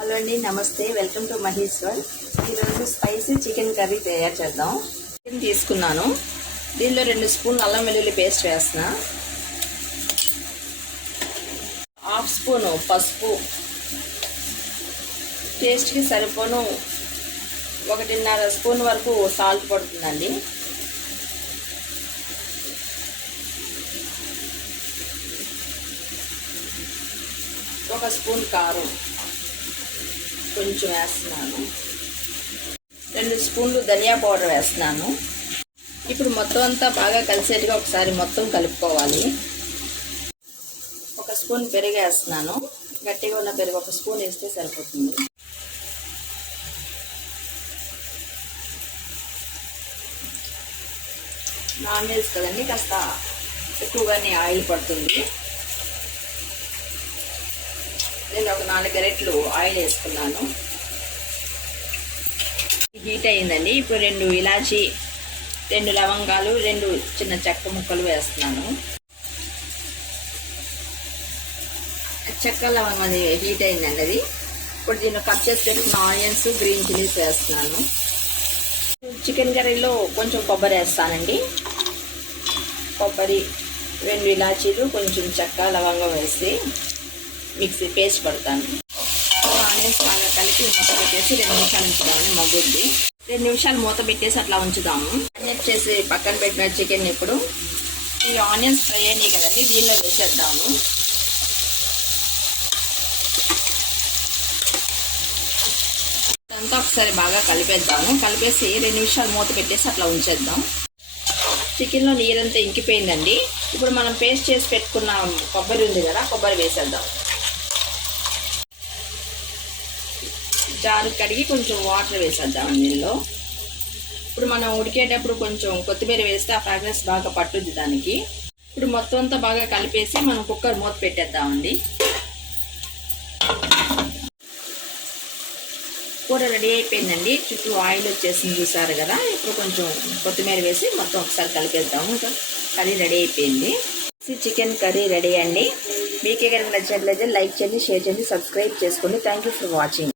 Hello అండి, నమస్తే. Welcome to Maheshwar. ఈరోజు స్పైసీ చికెన్ కర్రీ తయారు చేద్దాం. చికెన్ తీసుకున్నాను. దీనిలో 2 స్పూన్లు అల్లం వెల్లుల్లి పేస్ట్ వేస్తున్నా. 1/2 స్పూను పసుపు, టేస్ట్కి సరిపోను 1.5 స్పూన్ వరకు సాల్ట్ పడుతుందండి. ఒక స్పూన్ కారం కొంచెం వేస్తున్నాను. 2 స్పూన్లు ధనియా పౌడర్ వేస్తున్నాను. ఇప్పుడు మొత్తం అంతా బాగా కలిసేట్టుగా ఒకసారి మొత్తం కలుపుకోవాలి. 1 స్పూన్ పెరుగు వేస్తున్నాను. గట్టిగా ఉన్న పెరుగు 1 స్పూన్ వేస్తే సరిపోతుంది. నాన్ వెజ్ కదండి, కాస్త ఎక్కువగానే ఆయిల్ పడుతుంది. నేను ఒక 4 గరిటెలు ఆయిల్ వేసుకున్నాను. హీట్ అయిందండి. ఇప్పుడు 2 ఇలాచి, 2 లవంగాలు, 2 చిన్న చెక్క ముక్కలు వేస్తున్నాను. చెక్క లవంగం అది హీట్ అయిందండి. అది ఇప్పుడు దీనిలో కట్ చేసి పెట్టుకున్న ఆనియన్స్, గ్రీన్ చిల్లీస్ వేస్తున్నాను. చికెన్ కర్రీలో కొంచెం కొబ్బరి వేస్తానండి. కొబ్బరి, 2 ఇలాచీలు, కొంచెం చెక్క లవంగం వేసి మిక్సీ పేస్ట్ పడతాను. ఆనియన్స్ బాగా కలిపి మూత పెట్టేసి 2 నిమిషాలు ఉంచుదామని మగ్గుద్ది. 2 నిమిషాలు మూత పెట్టేసి అట్లా ఉంచుదాము. ఆనియన్స్ చేసి పక్కన పెట్టిన చికెన్ ఇప్పుడు ఈ ఆనియన్స్ ఫ్రై అయినాయి కదండి, దీనిలో వేసేద్దాము. అంతా ఒకసారి బాగా కలిపేద్దాము. కలిపేసి 2 నిమిషాలు మూత పెట్టేసి అట్లా ఉంచేద్దాం. చికెన్లో నీరంతా ఇంకిపోయిందండి. ఇప్పుడు మనం పేస్ట్ చేసి పెట్టుకున్న కొబ్బరి ఉంది కదా, కొబ్బరి వేసేద్దాం. జారు కడిగి కొంచెం వాటర్ వేసేద్దాం నీళ్ళలో. ఇప్పుడు మనం ఉడికేటప్పుడు కొంచెం కొత్తిమీర వేస్తే ఆ ఫ్రాగ్రెన్స్ బాగా పట్టుద్ది దానికి. ఇప్పుడు మొత్తం అంతా బాగా కలిపేసి మనం కుక్కర్ మూత పెట్టేద్దామండి. కూర రెడీ అయిపోయిందండి. చుట్టూ ఆయిల్ వచ్చేసింది, చూసారు కదా. ఇప్పుడు కొంచెం కొత్తిమీర వేసి మొత్తం ఒకసారి కలిపేద్దాము. ఇంకా కర్రీ రెడీ అయిపోయింది. చికెన్ కర్రీ రెడీ అండి. మీకే కనుక నచ్చినట్లయితే లైక్ చేయండి, షేర్ చేయండి, సబ్స్క్రైబ్ చేసుకోండి. Thank you for watching.